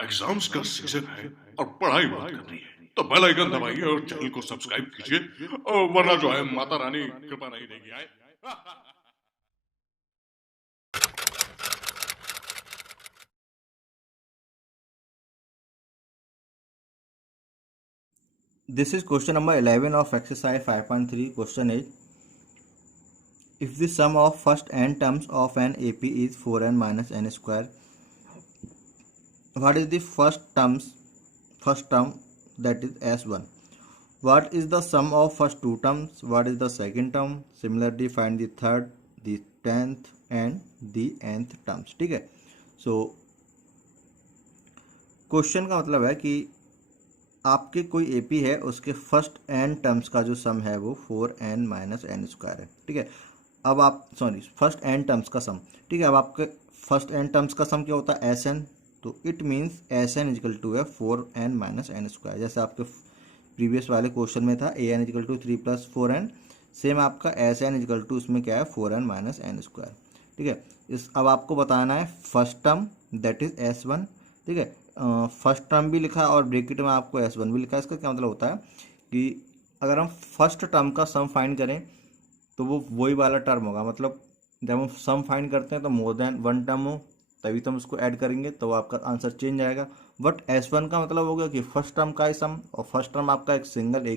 Exams का season है और पढ़ाई बहुत करनी है, तो बेल आइकन दबाइए और चैनल को सब्सक्राइब कीजिए, वरना जो है माता रानी कृपा नहीं देगी आए। This is question number 11 of exercise 5.3. Question is, if the sum of first n terms of an AP is 4n minus n square, what is the first term that is S1? What is the sum of first two terms? What is the second term? Similarly, find the third, the 10th and the nth terms. ठीक है. So question का मतलब है कि आपके कोई AP है, उसके फर्स्ट एन टर्म्स का जो सम है वो 4n माइनस एन स्क्वायर है. ठीक है. अब आप फर्स्ट एन टर्म्स का सम. ठीक है. अब आपके फर्स्ट एन टर्म्स का सम क्या होता है? S N. तो it means S N equal to है 4n माइनस एन स्क्वायर. जैसे आपके प्रीवियस वाले क्वेश्चन में था A N equal to 3+4n, same आपका एस एन इजिकल टू उसमें क्या है? 4n minus N square. ठीक है. अब आपको बताना है first term that is S1. ठीक है. फर्स्ट टर्म भी लिखा है और ब्रैकेट में आपको S1 भी लिखा है. इसका क्या मतलब होता है कि अगर हम फर्स्ट टर्म का सम फाइंड करें तो वो वही वाला टर्म होगा. मतलब जब हम सम फाइंड करते हैं तो मोर देन वन टर्म हो तभी तो हम उसको ऐड करेंगे, तो आपका आंसर चेंज आएगा. बट S1 का मतलब हो गया कि फर्स्ट टर्म का ही सम, और फर्स्ट टर्म आपका एक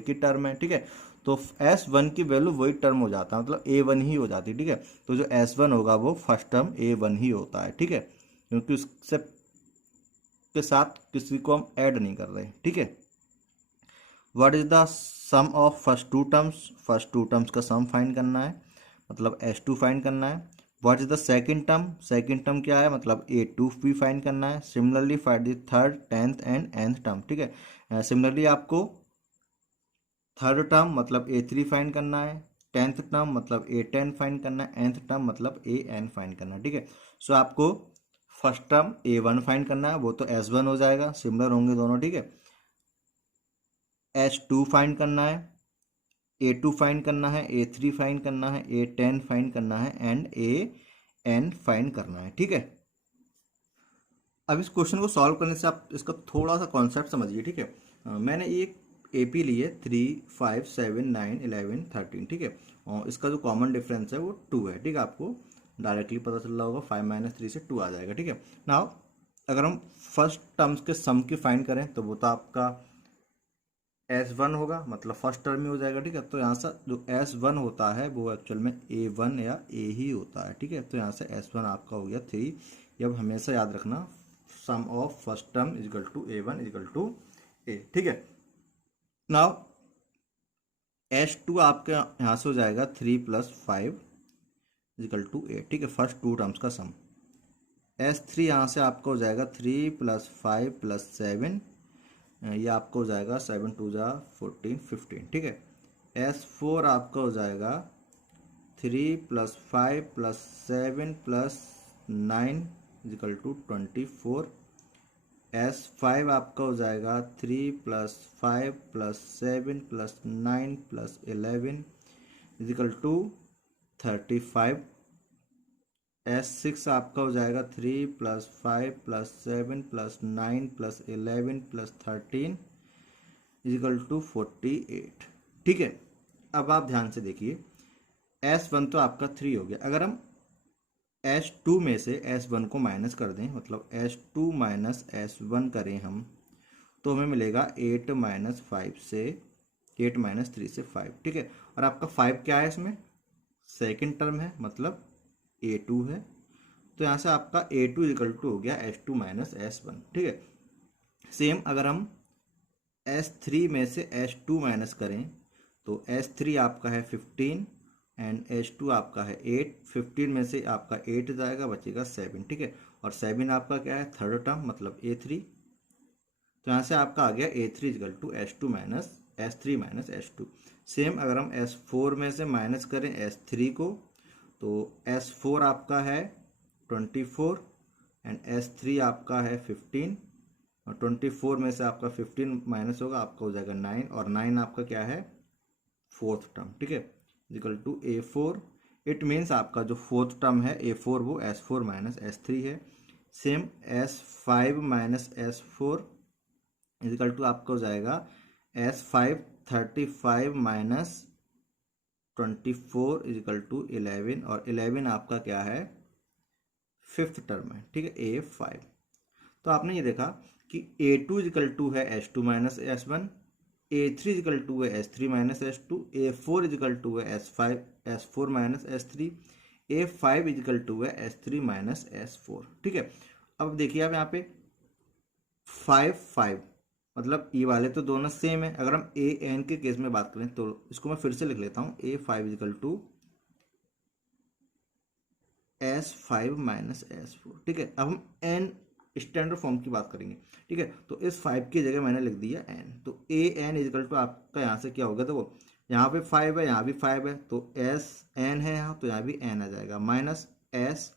ही टर्म है. ठीक है. तो S1 की वैल्यू वही टर्म हो जाता है, मतलब A1 ही हो जाती है. ठीक है. तो जो S1 होगा वो फर्स्ट टर्म A1 ही होता है. ठीक है. क्योंकि उससे के साथ किसी को हम ऐड नहीं कर रहे. ठीक है. What is the sum of first two terms का सम फाइंड करना है, मतलब S2 फाइंड करना है. What is the second term क्या है? मतलब A2 भी फाइंड करना है. Similarly find the third, tenth and nth term. ठीक है. सिमिलरली आपको थर्ड टर्म मतलब A3 फाइंड करना है, टेंथ टर्म मतलब A10 फाइंड करना है, nth टर्म मतलब AN फाइंड करना है. ठीक है. सो आपको फर्स्ट टर्म A1 फाइंड करना है, वो तो S1 हो जाएगा, सिमिलर होंगे दोनों. ठीक है. H2 फाइंड करना है, A2 फाइंड करना है, A3 फाइंड करना है, A10 फाइंड करना है एंड AN फाइंड करना है. ठीक है. अब इस क्वेश्चन को सॉल्व करने से आप इसका थोड़ा सा कॉन्सेप्ट समझिए. ठीक है. मैंने एक एपी ली है 3, 5, 7, 9, 11, 13. ठीक है. और इसका जो कॉमन डिफरेंस है वो 2 है. ठीक है. आपको डायरेक्टली पता चल रहा होगा 5 माइनस 3 से 2 आ जाएगा. ठीक है. नाउ अगर हम फर्स्ट टर्म्स के सम की फाइंड करें तो वो तो आपका S1 होगा, मतलब फर्स्ट टर्म ही हो जाएगा. ठीक है. तो यहाँ से जो S1 होता है वो एक्चुअल में A1 या A ही होता है. ठीक है. तो यहाँ से S1 आपका हो गया 3. ये अब हमेशा याद रखना, sum of first term equal to A1 equal to A. ठीक है. नाउ S2 आपके यहाँ से हो जाएगा 3+5 इजिकल टू 8. ठीक है. फर्स्ट टू टर्म्स का सम. S3 यहाँ से आपका हो जाएगा 3+5+7, ये आपका हो जाएगा 7 2 जा 14 15. ठीक है. S4 आपका हो जाएगा 3+5+7+9 इजिकल टू 24. S5 आपका हो जाएगा 3+5+7+9+11 इजिकल टू 35. S6 आपका हो जाएगा 3+5+7+9+11+13 इजिकल टू 48. ठीक है. अब आप ध्यान से देखिए, S1 तो आपका 3 हो गया. अगर हम S2 में से S1 को माइनस कर दें, मतलब S2 माइनस S1 करें हम, तो हमें मिलेगा 8 माइनस 5 से 8 माइनस 3 से 5. ठीक है. और आपका 5 क्या है? इसमें सेकेंड टर्म है, मतलब A2 है. तो यहाँ से आपका A2 इक्वल टू हो गया S2 माइनस S1. ठीक है. सेम अगर हम S3 में से S2 माइनस करें तो S3 आपका है 15 एंड H2 आपका है 8. 15 में से आपका 8 जाएगा, बचेगा 7. ठीक है. और 7 आपका क्या है? थर्ड टर्म, मतलब A3. तो यहाँ से आपका आ गया A3 equal to S2 minus S3 minus S2. Same अगर हम S4 में से माइनस करें S3 को, तो S4 आपका है 24 एंड S3 आपका है 15. और 24 में से आपका 15 माइनस होगा, आपका हो जाएगा 9. और 9 आपका क्या है? Fourth term. ठीक है. Equal to A4. It means आपका जो फोर्थ टर्म है A4 वो S4 माइनस S3 है. Same S5 minus S4 is equal to आपका हो जाएगा S5 35 माइनस 24 इजिकल टू 11, और 11 आपका क्या है, फिफ्थ टर्म है, ठीक है, A5। तो आपने ये देखा कि A2 इजिकल टू है S2 minus S1, A3 is equal to है S3 minus S2, A4 is equal to है S4 minus S3, A5 is equal to है S3 माइनस S4, ठीक है। अब देखिए आप यहाँ पे 5 मतलब ये वाले तो दोनों सेम है। अगर हम AN के केस में बात करें तो इसको मैं फिर से लिख लेता हूँ, A5 is equal to S5 minus S4, ठीक है। अब हम N स्टैंडर्ड फॉर्म की बात करेंगे, ठीक है। तो इस 5 की जगह मैंने लिख दिया N, तो AN इजिकल टू आपका यहाँ से क्या होगा, देखो यहाँ पे 5 है, यहाँ भी 5 है, तो SN है यहाँ, तो यहाँ भी N आ जाएगा माइनस S।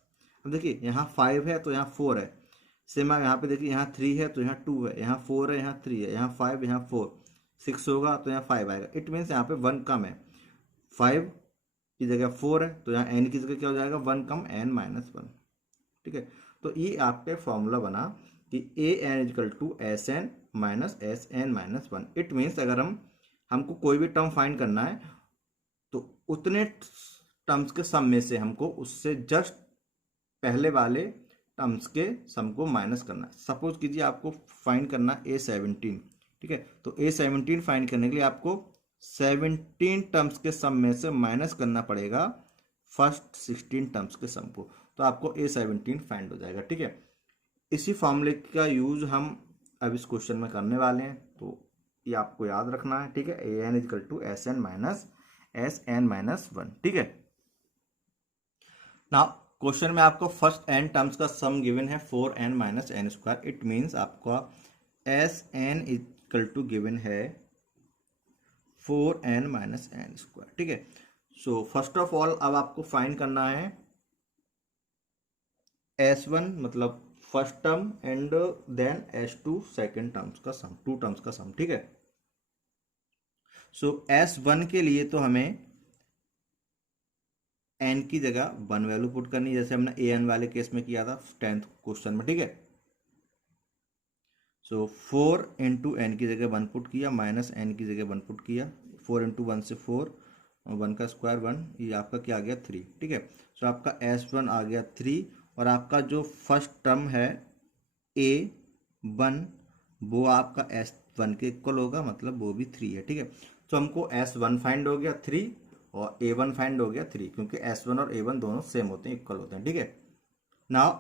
अब देखिए यहाँ 5 है तो यहाँ 4 है, सेम आप यहाँ पे देखिए यहाँ 3 है तो यहाँ 2 है, यहाँ 4 है यहाँ 3 है, यहाँ 5 यहाँ 4, 6 होगा तो यहाँ 5 आएगा। इट मीन्स यहाँ पे 1 कम है, 5 की जगह 4 है तो यहाँ n की जगह क्या हो जाएगा, 1 कम n माइनस 1, ठीक है। तो ये आपके फॉर्मूला बना कि AN equal to SN minus SN minus 1। It means अगर हमको कोई भी टर्म फाइंड करना है तो उतने टर्म्स के सम में से हमको उससे जस्ट पहले वाले टर्म्स के सम को माइनस करना है। सपोज कीजिए आपको फाइंड करना A17, ठीक है। तो A17 फाइंड करने के लिए आपको 17 टर्म्स के सम में से माइनस करना पड़ेगा फर्स्ट 16 टर्म्स के सम को, तो आपको A17 फाइंड हो जाएगा, ठीक है। इसी फॉर्मूले का यूज हम अब इस क्वेश्चन में करने वाले हैं, तो ये आपको याद रखना है, ठीक है। AN equal to SN minus SN minus 1, ठीक है। नाउ क्वेश्चन में आपको फर्स्ट n टर्म्स का सम गिवन है 4n minus n square. It means आपका SN इक्वल टू गिवन है 4n माइनस n स्क्वायर, ठीक है। सो फर्स्ट ऑफ ऑल अब आपको फाइंड करना है S1 मतलब first term and then S2 second terms का सम, 2 टर्म्स का सम, ठीक है। सो S1 के लिए तो हमें n की जगह 1 वैल्यू पुट करनी है, जैसे हमने AN वाले केस में किया था 10th क्वेश्चन में, ठीक है। सो 4 इंटू एन की जगह 1 पुट किया, माइनस n की जगह 1 पुट किया, 4 इंटू 1 से 4, 1 का स्क्वायर 1, ये आपका क्या आ गया 3, ठीक है। सो आपका S1 आ गया 3, और आपका जो फर्स्ट टर्म है A1 वो आपका S1 के इक्वल होगा, मतलब वो भी 3 है, ठीक है। तो हमको S1 फाइंड हो गया 3 और A1 फाइंड हो गया 3, क्योंकि S1 और A1 दोनों सेम होते हैं, इक्वल होते हैं, ठीक है। नाउ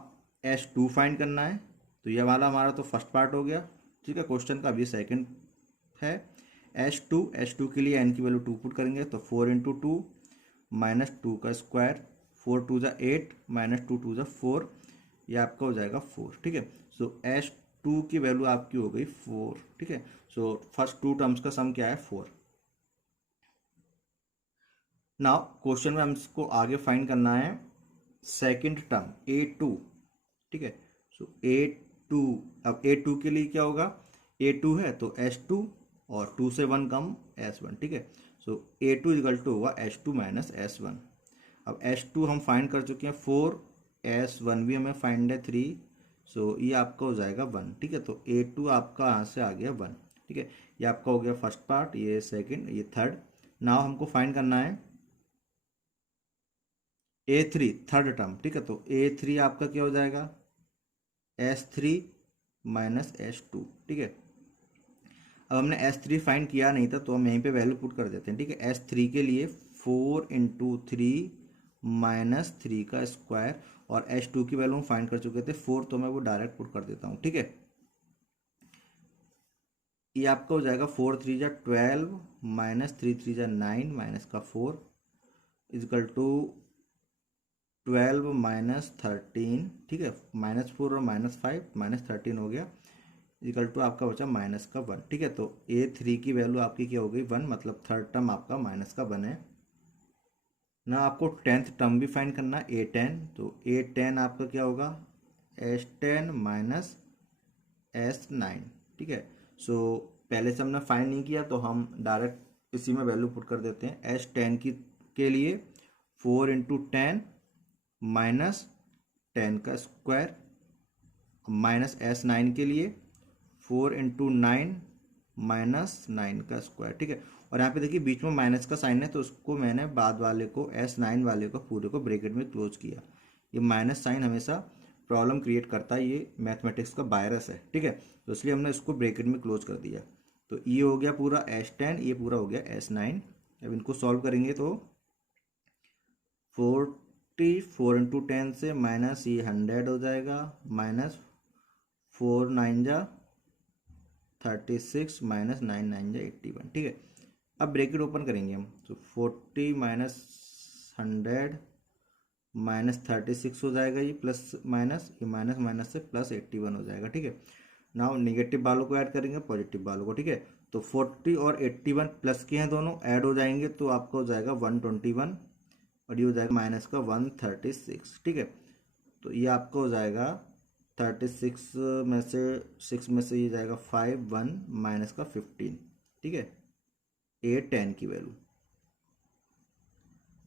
S2 फाइंड करना है, तो ये वाला हमारा तो फर्स्ट पार्ट हो गया, ठीक है, क्वेश्चन का। अभी सेकंड है S2 के लिए n की वैल्यू 2 पुट करेंगे, तो 4 इंटू 2 माइनस 2 का स्क्वायर, 4 2 ज़ा 8 माइनस 2 2 ज़ा 4, ये आपका हो जाएगा 4, ठीक है। सो S2 की वैल्यू आपकी हो गई 4, ठीक है। सो फर्स्ट 2 टर्म्स का सम क्या है 4। नाउ क्वेश्चन में हमको आगे फाइंड करना है सेकंड टर्म A2, ठीक है। सो A2, अब A2 के लिए क्या होगा, A2 है तो S2 और 2 से 1 कम S1, ठीक है। सो A2 इक्वल टू होगा S2 माइनस S1। अब S2 हम फाइंड कर चुके हैं 4, S1 भी हमें फाइंड है 3, सो ये आपका हो जाएगा 1, ठीक है। तो A2 आपका यहाँ से आ गया 1, ठीक है। ये आपका हो गया फर्स्ट पार्ट, ये सेकंड, ये थर्ड। नाउ हमको फाइंड करना है A3 थर्ड टर्म, ठीक है। तो A3 आपका क्या हो जाएगा S3 माइनस S2, ठीक है। अब हमने S3 फाइंड किया नहीं था तो हम यहीं पे वैल्यू पुट कर देते हैं, ठीक है। S3 के लिए 4 इंटू 3 माइनस 3 का स्क्वायर, और S2 की वैल्यू हम फाइंड कर चुके थे 4, तो मैं वो डायरेक्ट पुट कर देता हूँ, ठीक है। ये आपका हो जाएगा 4 3 जा 12 माइनस 3 3 जा 9 माइनस का 4 इजकल टू 12 माइनस 13, ठीक है। -4 और -5 -13 हो गया, इक्वल टू आपका बचा माइनस का 1, ठीक है। तो A3 की वैल्यू आपकी क्या हो गई 1, मतलब थर्ड टर्म आपका माइनस का 1 है ना। आपको 10th टर्म भी फाइंड करना है A10, तो A10 आपका क्या होगा S10 माइनस S9, ठीक है। सो पहले से हमने फाइंड नहीं किया तो हम डायरेक्ट इसी में वैल्यू पुट कर देते हैं। S10 के लिए 4 इंटू 10 माइनस 10 का स्क्वायर, माइनस S9 के लिए 4 × 9 -9 का स्क्वायर, ठीक है। और यहाँ पे देखिए बीच में माइनस का साइन है, तो उसको मैंने बाद वाले को S9 वाले को पूरे को ब्रैकेट में क्लोज किया। ये माइनस साइन हमेशा प्रॉब्लम क्रिएट करता है, ये मैथमेटिक्स का वायरस है, ठीक है। तो इसलिए हमने इसको ब्रैकेट में क्लोज कर दिया। तो ये हो गया पूरा S10, ये पूरा हो गया S9। अब इनको सॉल्व करेंगे तो 4 × 10 से माइनस ये 100 हो जाएगा, माइनस 4 × 9 = 36 माइनस 9 × 9 = 81, ठीक है। अब ब्रैकेट ओपन करेंगे हम, तो 40 माइनस 100 माइनस 36 हो जाएगा, ये प्लस माइनस, ये माइनस माइनस से प्लस 81 हो जाएगा, ठीक है। नाउ नेगेटिव वालों को ऐड करेंगे पॉजिटिव वालों को, ठीक है। तो 40 और 81 प्लस के हैं, दोनों ऐड हो जाएंगे तो आपको हो जाएगा 121, और ये हो जाएगा माइनस का 136, ठीक है। तो ये आपको हो जाएगा 36 में से 6 में से ये जाएगा 5, 1 माइनस का 15, ठीक है। 8 10 की वैल्यू,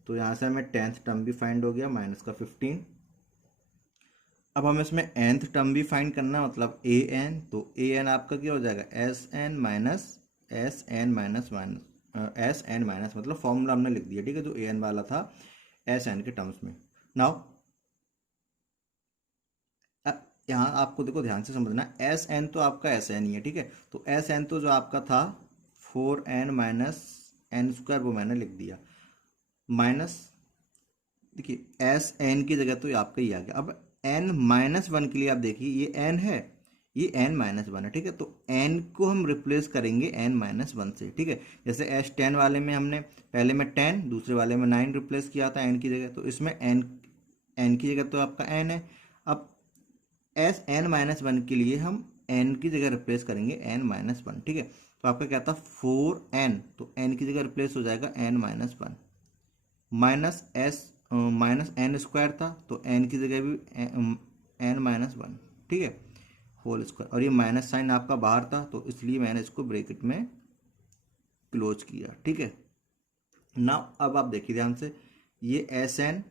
तो यहाँ से हमें 10th टर्म भी फाइंड हो गया, माइनस का 15। अब हमें इसमें nth टर्म भी फाइंड करना है, मतलब an। तो an आपका क्या हो जाएगा, Sn माइनस मतलब फॉर्मूला हमने लिख दिया, ठीक है, जो an वाला था Sn के टर्म्स में। नाउ यहाँ आपको देखो ध्यान से समझना, Sn तो आपका Sn ही है, ठीक है। तो Sn तो जो आपका था 4n माइनस n² वो मैंने लिख दिया, माइनस देखिए Sn की जगह तो ये आपका ही आ गया। अब n-1 के लिए आप देखिए, ये n है, ये n-1 है, ठीक है। तो n को हम रिप्लेस करेंगे n-1 से, ठीक है। जैसे S10 वाले में हमने पहले में 10, दूसरे वाले में 9 रिप्लेस किया था n की जगह, तो इसमें n की जगह तो आपका n है। अब Sn-1 के लिए हम n की जगह रिप्लेस करेंगे n-1, ठीक है। तो आपका क्या था 4n, तो n की जगह रिप्लेस हो जाएगा n-1 माइनस n² था, तो n की जगह भी n-1, ठीक है, होल स्क्वायर। और ये माइनस साइन आपका बाहर था, तो इसलिए मैंने इसको ब्रैकेट में क्लोज किया, ठीक है ना। अब आप देखिए ध्यान से, ये Sn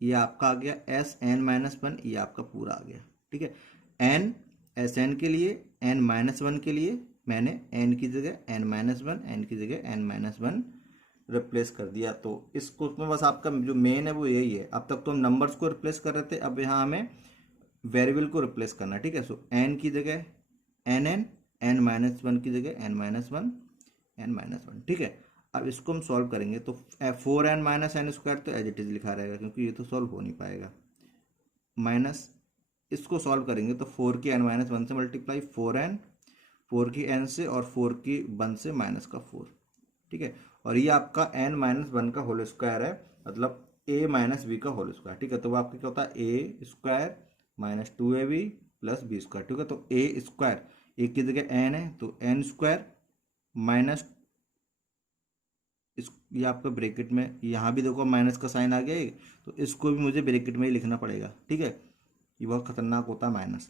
ये आपका आ गया, Sn-1 ये आपका पूरा आ गया, ठीक है। n Sn के लिए, n-1 के लिए मैंने n की जगह n-1, n की जगह n-1 रिप्लेस कर दिया। तो इसको उसमें बस आपका जो मेन है वो यही है। अब तक तो हम नंबर्स को रिप्लेस कर रहे थे, अब यहाँ हमें वेरिएबल को रिप्लेस करना है, ठीक है। सो n की जगह nn, n-1 की जगह n-1, n-1, ठीक है। अब इसको हम सॉल्व करेंगे तो 4n माइनस n² तो एज इट इज लिखा रहेगा, क्योंकि ये तो सॉल्व हो नहीं पाएगा। माइनस इसको सॉल्व करेंगे तो 4 की n-1 से मल्टीप्लाई, 4n, 4 की n से, और 4 की 1 से माइनस का 4, ठीक है। और ये आपका n-1 का होल स्क्वायर है, मतलब a माइनस बी का होल स्क्वायर, ठीक है। तो वो आपका क्या होता है a² minus 2ab plus b², ठीक है। तो a², a की जगह n है तो n² माइनस ये आपका ब्रैकेट में, यहाँ भी देखो माइनस का साइन आ गया है, तो इसको भी मुझे ब्रैकेट में ही लिखना पड़ेगा, ठीक है। ये बहुत खतरनाक होता है माइनस।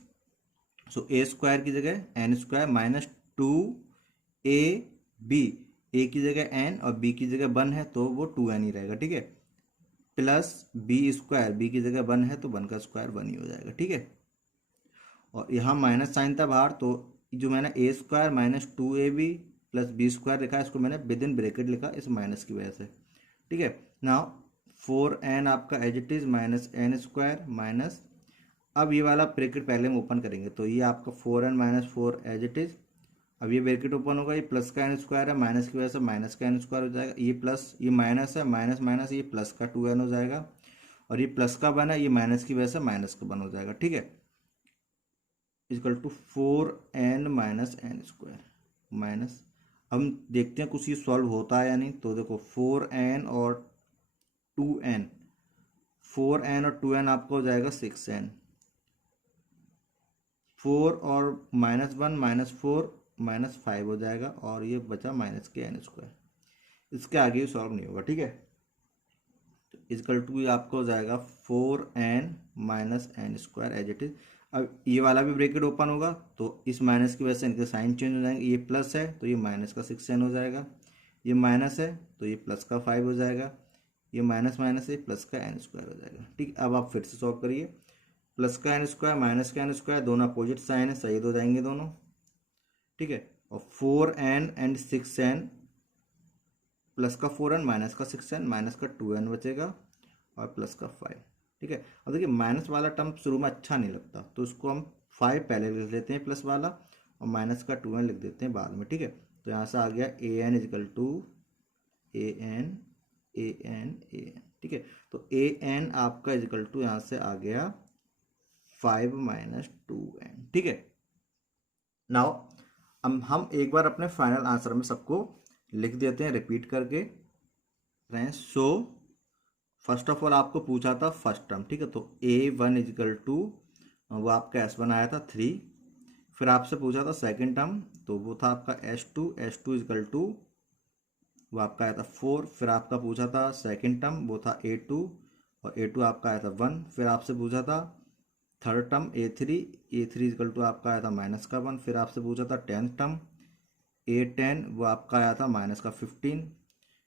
सो a² की जगह n² माइनस 2ab, a की जगह n और b की जगह 1 है तो वो 2n ही रहेगा, ठीक है, प्लस b², b की जगह 1 है तो 1 का स्क्वायर 1 ही हो जाएगा, ठीक है। और यहाँ माइनस साइन था बाहर, तो जो मैंने a² minus 2ab plus b² लिखा है, इसको मैंने विद इन ब्रैकेट लिखा इस माइनस की वजह से, ठीक है। नाउ 4n आपका as it is minus n² minus, अब ये वाला ब्रैकेट पहले हम ओपन करेंगे, तो ये आपका 4n minus 4 as it is. अब ये ब्रैकेट ओपन होगा, ये प्लस का n² है, माइनस की वजह से माइनस का n² हो जाएगा, ये प्लस, ये माइनस है, माइनस माइनस ये प्लस का 2n हो जाएगा, और ये प्लस का 1 है, ये माइनस की वजह से माइनस का 1 हो जाएगा, ठीक है। Equal to 4n minus n² minus, हम देखते हैं कुछ ये सॉल्व होता है या नहीं। तो देखो 4n और 2n, 4n और 2n आपको हो जाएगा 6n, 4 और -1 -4 -5 हो जाएगा, और ये बचा माइनस के n², इसके आगे ये सॉल्व नहीं होगा, ठीक है। तो इक्वल टू ये आपको हो जाएगा 4n minus n² as it is. अब ये वाला भी ब्रैकेट ओपन होगा, तो इस माइनस की वजह से इनके साइन चेंज हो जाएंगे, ये प्लस है तो ये माइनस का 6n हो जाएगा, ये माइनस है तो ये प्लस का 5 हो जाएगा, ये माइनस माइनस है प्लस का n² हो जाएगा, ठीक। अब आप फिर से सॉल्व करिए, प्लस का एन स्क्वायर माइनस का एन स्क्वायर, दोनों अपोजिट साइन है, सही हो जाएंगे दोनों, ठीक है। और 4n एंड 6n, प्लस का 4n माइनस का 6n, माइनस का 2n बचेगा और प्लस का 5, ठीक है। अब देखिए माइनस वाला टर्म शुरू में अच्छा नहीं लगता, तो उसको हम 5 पहले लिख लेते हैं प्लस वाला, और माइनस का 2n लिख देते हैं बाद में, ठीक है। तो यहाँ से आ गया an equal to an an an, ठीक है। तो an आपका इजिकल टू यहाँ से आ गया 5 माइनस 2n, ठीक है। नाउ हम एक बार अपने फाइनल आंसर में सबको लिख देते हैं रिपीट करके friends. So first of all आपको पूछा था फर्स्ट टर्म, ठीक है। तो a1 इजिकल टू वो आपका s1 आया था 3, फिर आपसे पूछा था सेकंड टर्म, तो वो था आपका s2 इजिकल टू वो आपका आया था 4, फिर आपका पूछा था सेकंड टर्म, वो था a2 और a2 आपका आया था 1, फिर आपसे पूछा था third term a3 is equal to आपका आया था माइनस का 1, फिर आपसे पूछा था टेंथ टर्म a10 वो आपका आया था माइनस का 15,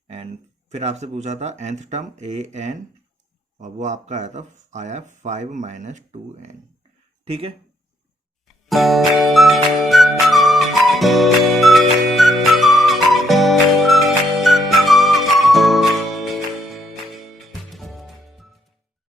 एंड फिर आपसे पूछा था nth टर्म an और वो आपका आया 5 माइनस 2n, ठीक है।